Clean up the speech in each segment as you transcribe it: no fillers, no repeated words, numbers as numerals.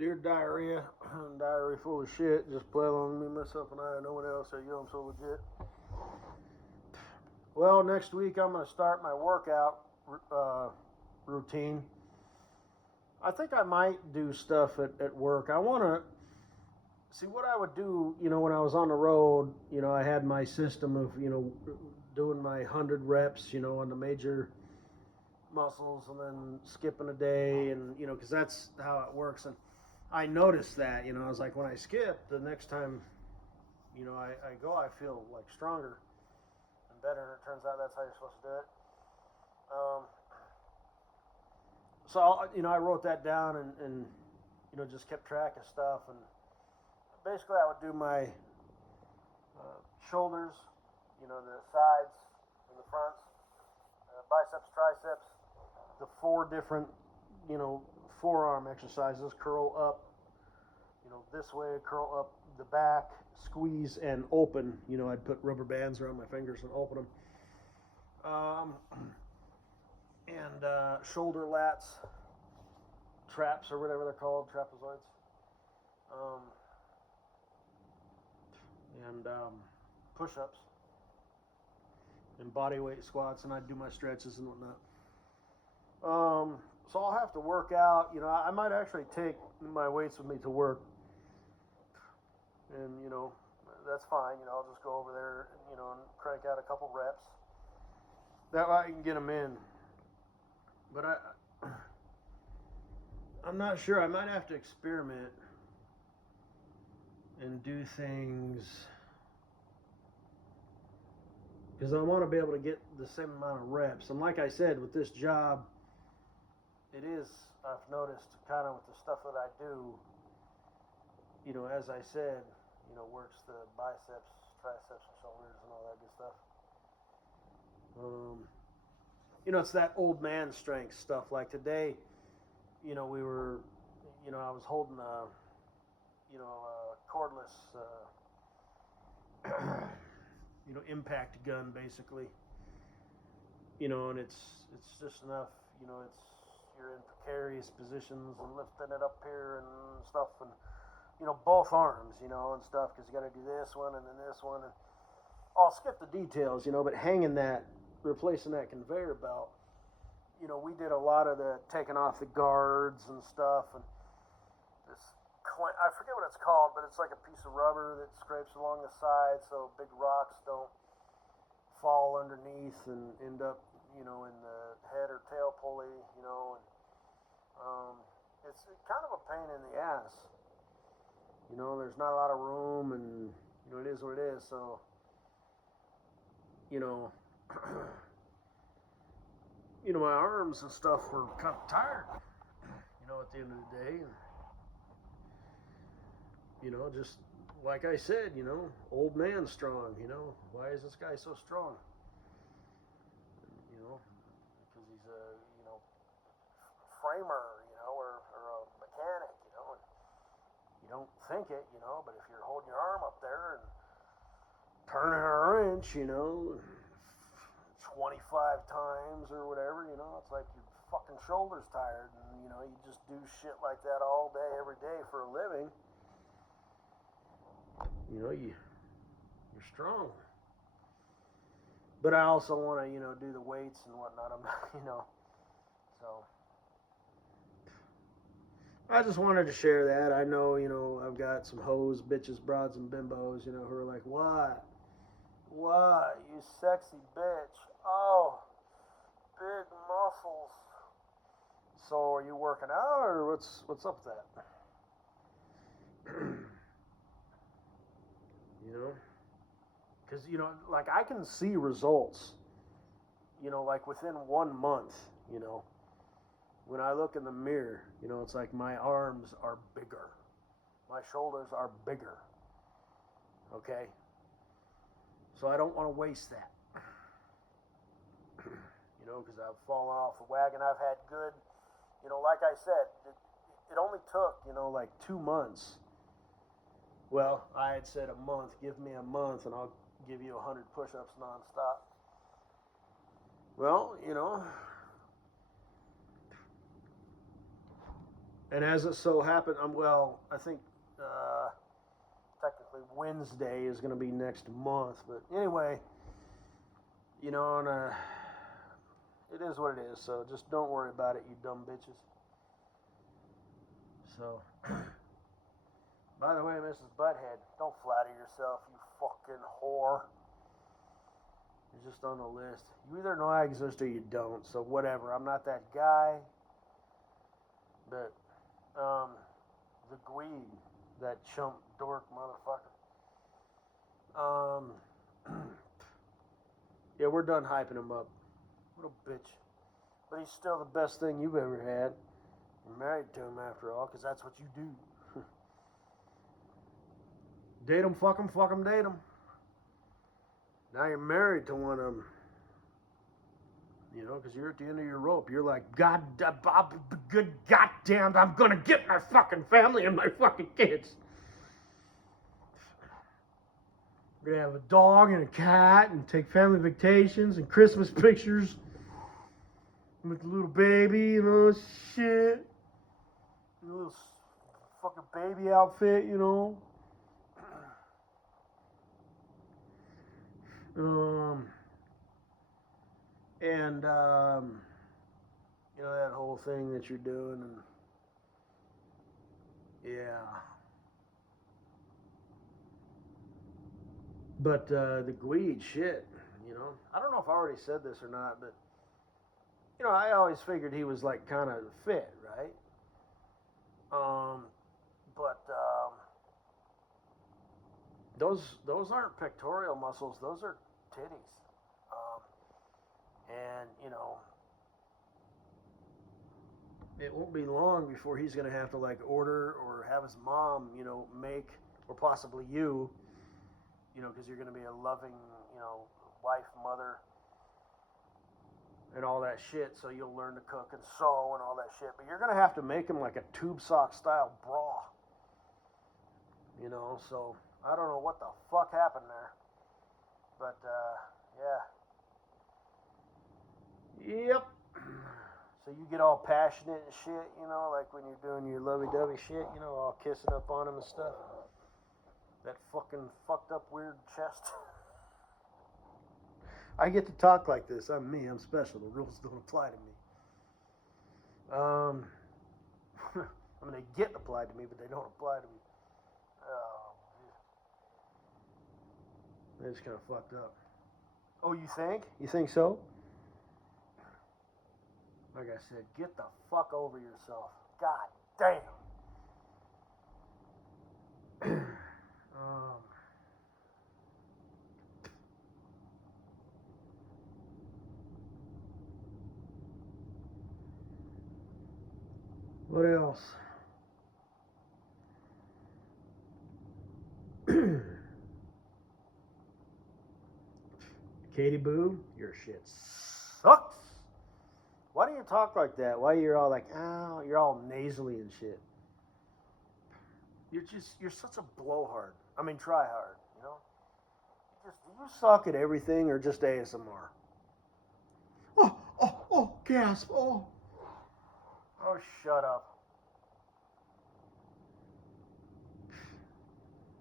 Dear diarrhea, diarrhea full of shit. Just play along with me, myself, and I. No one else. There you go. I'm so legit. Well, next week I'm going to start my workout routine. I think I might do stuff at work. I want to see what I would do. When I was on the road, I had my system of doing my 100 reps. On the major muscles, and then skipping a day, and because that's how it works. And I noticed that, I was like, when I skip, the next time, I go, I feel like stronger and better. And it turns out that's how you're supposed to do it. So I wrote that down and just kept track of stuff. And basically, I would do my shoulders, the sides and the fronts, biceps, triceps, the 4 different, forearm exercises: curl up, this way, curl up the back, squeeze, and open. I'd put rubber bands around my fingers and open them. And shoulder lats, traps, or whatever they're called, trapezoids. And push-ups and body weight squats, and I'd do my stretches and whatnot. So I'll have to work out. I might actually take my weights with me to work, and that's fine. I'll just go over there, and crank out a couple reps. That way I can get them in. But I'm not sure. I might have to experiment and do things, because I want to be able to get the same amount of reps. And like I said, with this job, it is, I've noticed, kind of with the stuff that I do, as I said, works the biceps, triceps, and shoulders and all that good stuff. It's that old man strength stuff. Like today, we were, I was holding a cordless, impact gun, basically. And it's just enough, you're in precarious positions and lifting it up here and stuff, and both arms, and stuff, because you got to do this one and then this one, and I'll skip the details, but hanging that, replacing that conveyor belt, we did a lot of the taking off the guards and stuff, and this, I forget what it's called, but it's like a piece of rubber that scrapes along the side so big rocks don't fall underneath and end up, in the head or tail pulley, and it's kind of a pain in the ass. There's not a lot of room, and it is what it is. So, my arms and stuff were kind of tired, at the end of the day. And, just like I said, old man strong. Why is this guy so strong? Because he's a, framer, or a mechanic, and you don't think it, but if you're holding your arm up there and turning a wrench, 25 times or whatever, it's like your fucking shoulder's tired, and, you just do shit like that all day, every day for a living. You're strong. But I also want to, do the weights and whatnot. I'm not, so I just wanted to share that. I know, I've got some hoes, bitches, broads, and bimbos, who are like, what? What? You sexy bitch. Oh, big muscles. So are you working out, or what's up with that? Because, like I can see results, like within 1 month, when I look in the mirror, it's like my arms are bigger. My shoulders are bigger. Okay? So I don't want to waste that. Because I've fallen off the wagon. I've had good, like I said, it only took, like 2 months. Well, I had said a month. Give me a month and I'll give you 100 push-ups nonstop. Well, And as it so happened, well, I think technically Wednesday is going to be next month. But anyway, you know, and it is what it is. So just don't worry about it, you dumb bitches. So, by the way, Mrs. Butthead, don't flatter yourself, you fucking whore. You're just on the list. You either know I exist or you don't. So whatever. I'm not that guy. But the Gweed, that chump dork motherfucker. Yeah, we're done hyping him up. What a bitch. But he's still the best thing you've ever had. You're married to him after all, because that's what you do. Date him, fuck him, date him. Now you're married to one of them. You know, because you're at the end of your rope. You're like, good goddamn, I'm going to get my fucking family and my fucking kids. We're going to have a dog and a cat and take family vacations and Christmas pictures with the little baby and all this shit. A little fucking baby outfit, you know. And you know, that whole thing that you're doing, and yeah. But the Gweed shit, you know, I don't know if I already said this or not, but you know, I always figured he was like kind of fit, right? But those aren't pectoral muscles; those are titties. And you know, it won't be long before he's gonna have to like order or have his mom, you know, make, or possibly you, you know, because you're gonna be a loving, you know, wife, mother, and all that shit. So you'll learn to cook and sew and all that shit. But you're gonna have to make him like a tube sock style bra. You know, so I don't know what the fuck happened there, but yeah. Yep. So you get all passionate and shit, you know, like when you're doing your lovey-dovey shit, you know, all kissing up on him and stuff. That fucking fucked up weird chest. I get to talk like this. I'm me. I'm special. The rules don't apply to me. I mean, they get applied to me, but they don't apply to me. Oh, it's kind of fucked up. Oh, you think? You think so? Like I said, get the fuck over yourself. God damn. What else? Katie Boo, your shit sucks. Why do you talk like that? Why you're all like, oh, you're all nasally and shit. You're such a blowhard. I mean, try hard, you know? Do you suck at everything or just ASMR? Oh, gasp, oh. Oh, shut up.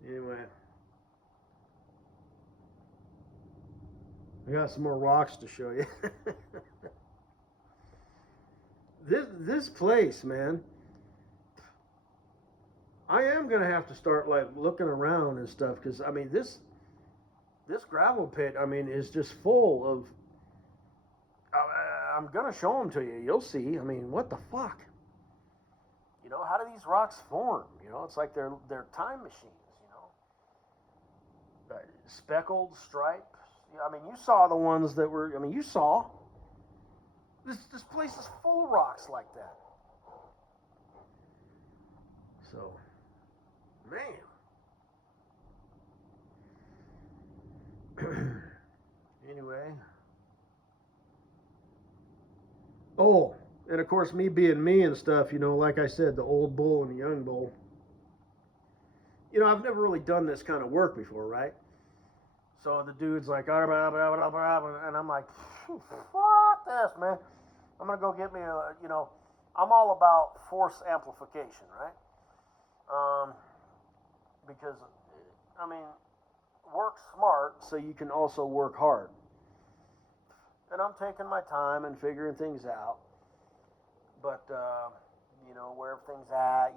Anyway. I got some more rocks to show you. This place, man. I am gonna have to start like looking around and stuff because I mean this gravel pit, I mean, is just full of. I'm gonna show them to you. You'll see. I mean, what the fuck? You know, how do these rocks form? You know, it's like they're time machines. You know, speckled, striped. I mean, you saw the ones that were. I mean, you saw. This place is full of rocks like that. So, man. Anyway. Oh, and of course, me being me and stuff, you know, like I said, the old bull and the young bull. You know, I've never really done this kind of work before, right? So the dude's like, and I'm like, fuck this, man. I'm gonna go get me a, you know, I'm all about force amplification, right? Um, because, I mean, work smart so you can also work hard. And I'm taking my time and figuring things out. But, where everything's at,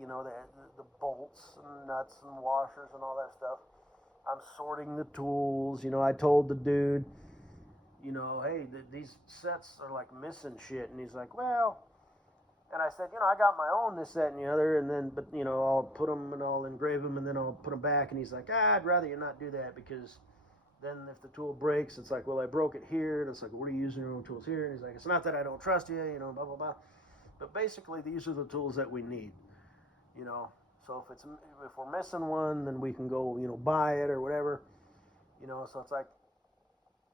the bolts and nuts and washers and all that stuff. I'm sorting the tools. I told the dude, hey, these sets are like missing shit. And he's like, well, and I said, I got my own this, that, and the other. And then, but, I'll put them and I'll engrave them and then I'll put them back. And he's like, I'd rather you not do that because then if the tool breaks, it's like, well, I broke it here. And it's like, what are you using your own tools here? And he's like, it's not that I don't trust you, blah, blah, blah. But basically, these are the tools that we need, So if we're missing one, then we can go, buy it or whatever, So it's like,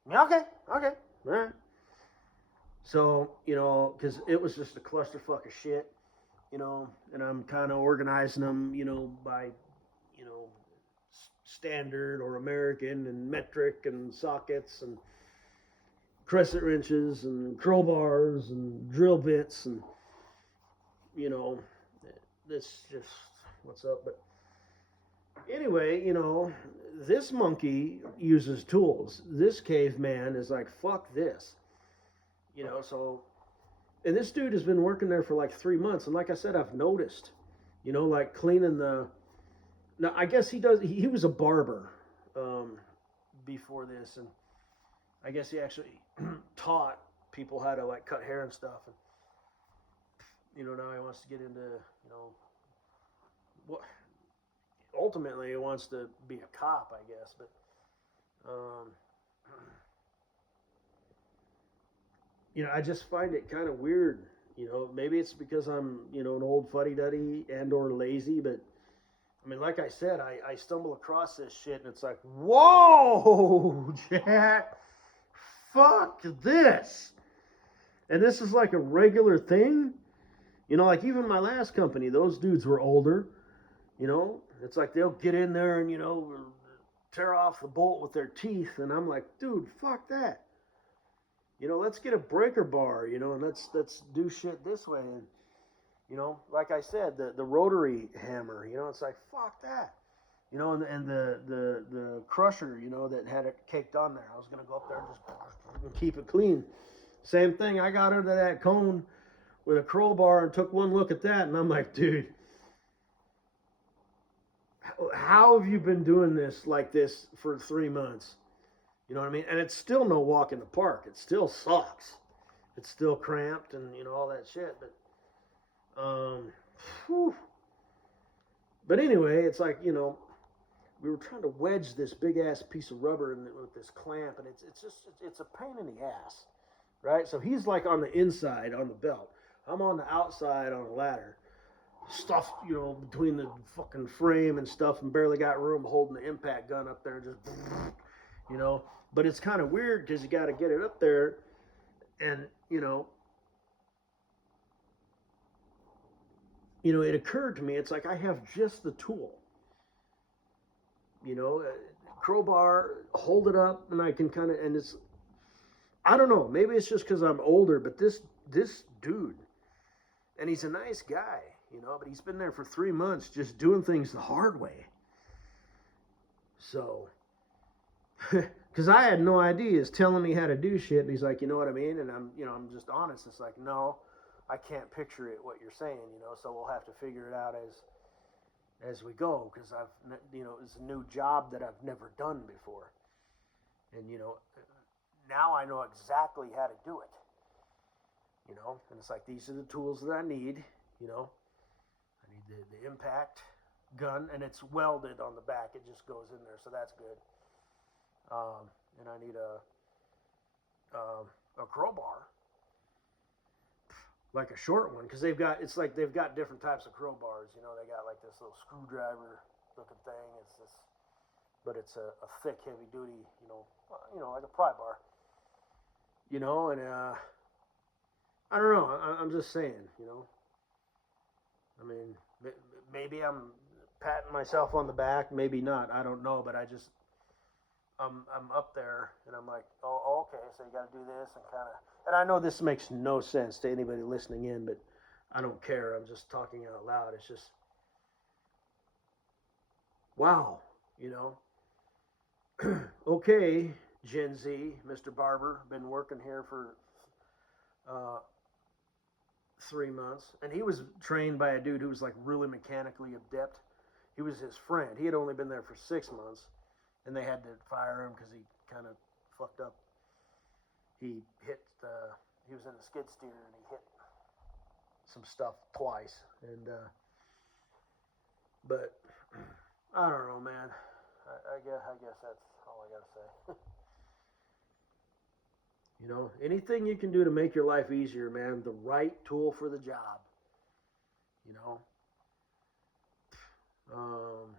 yeah, okay, all right. So because it was just a clusterfuck of shit, and I'm kind of organizing them, by, standard or American and metric and sockets and crescent wrenches and crowbars and drill bits and this just what's up. But anyway, this monkey uses tools. This caveman is like, fuck this. So, and this dude has been working there for like 3 months. And like I said, I've noticed, like cleaning now I guess he was a barber before this. And I guess he actually taught people how to like cut hair and stuff. And, now he wants to get into, what ultimately he wants to be a cop, I guess. But, I just find it kind of weird. Maybe it's because I'm, an old fuddy-duddy and or lazy, but I mean, like I said, I stumble across this shit and it's like, whoa, Jack, fuck this. And this is like a regular thing. Like even my last company, those dudes were older. It's like they'll get in there and, tear off the bolt with their teeth. And I'm like, dude, fuck that. Let's get a breaker bar, and let's do shit this way. And, like I said, the rotary hammer, it's like, fuck that. And the crusher, that had it caked on there. I was going to go up there and just keep it clean. Same thing. I got under that cone with a crowbar and took one look at that, and I'm like, dude, how have you been doing this like this for 3 months? You know what I mean? And it's still no walk in the park. It still sucks. It's still cramped and all that shit. But, but anyway, it's like we were trying to wedge this big ass piece of rubber with this clamp, and it's a pain in the ass, right? So he's like on the inside on the belt. I'm on the outside on a ladder, stuffed, between the fucking frame and stuff, and barely got room holding the impact gun up there, just, But it's kind of weird because you got to get it up there, and it occurred to me, it's like I have just the tool, crowbar, hold it up, and I can kind of, and it's, I don't know, maybe it's just because I'm older, but this dude. And he's a nice guy, but he's been there for 3 months just doing things the hard way. So, because I had no idea. He's telling me how to do shit, and he's like, you know what I mean? And I'm just honest. It's like, no, I can't picture it, what you're saying, so we'll have to figure it out as we go, because it's a new job that I've never done before. And, now I know exactly how to do it. And it's like, these are the tools that I need, I need the impact gun, and it's welded on the back. It just goes in there, so that's good. And I need a crowbar, like a short one, because they've got different types of crowbars. They got like this little screwdriver looking thing. But it's a thick, heavy duty, like a pry bar, and I don't know. I'm just saying, I mean, maybe I'm patting myself on the back, maybe not. I don't know, but I'm up there, and I'm like, oh, okay, so you got to do this and kind of. And I know this makes no sense to anybody listening in, but I don't care. I'm just talking out loud. It's just, wow, you know. Okay, Gen Z, Mr. Barber, been working here for uh, 3 months, and he was trained by a dude who was like really mechanically adept. He was his friend. He had only been there for 6 months, and they had to fire him because he kind of fucked up. He hit. He was in a skid steer and he hit some stuff twice, and but I don't know, man. I guess that's all I gotta say. You know, anything you can do to make your life easier, man. The right tool for the job. You know, um,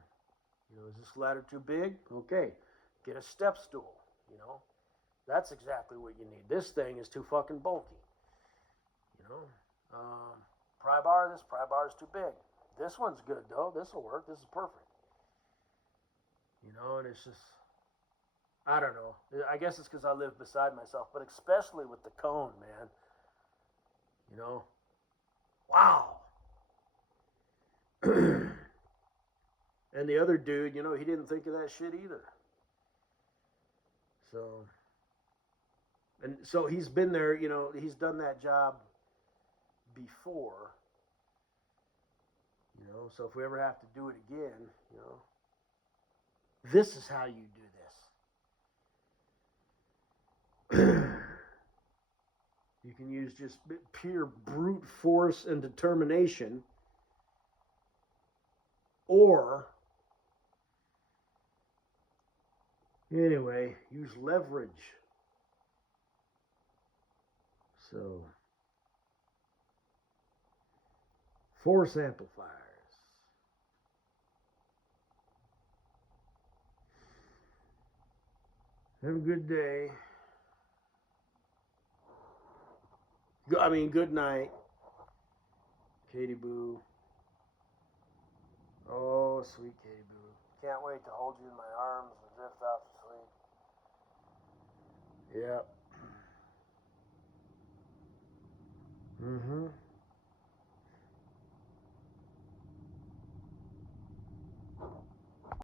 is this ladder too big? Okay, get a step stool. You know, that's exactly what you need. This thing is too fucking bulky. You know, this pry bar is too big. This one's good though. This will work. This is perfect. You know, and it's just, I don't know. I guess it's because I live beside myself, but especially with the cone, man. You know, wow. And the other dude, he didn't think of that shit either. So, and so he's been there, he's done that job before, so if we ever have to do it again, this is how you do this. You can use just pure brute force and determination, or anyway, use leverage. So, force amplifiers. Have a good day. Good night, Katie Boo. Oh, sweet Katie Boo. Can't wait to hold you in my arms and drift off to sleep. Yep. Mm-hmm.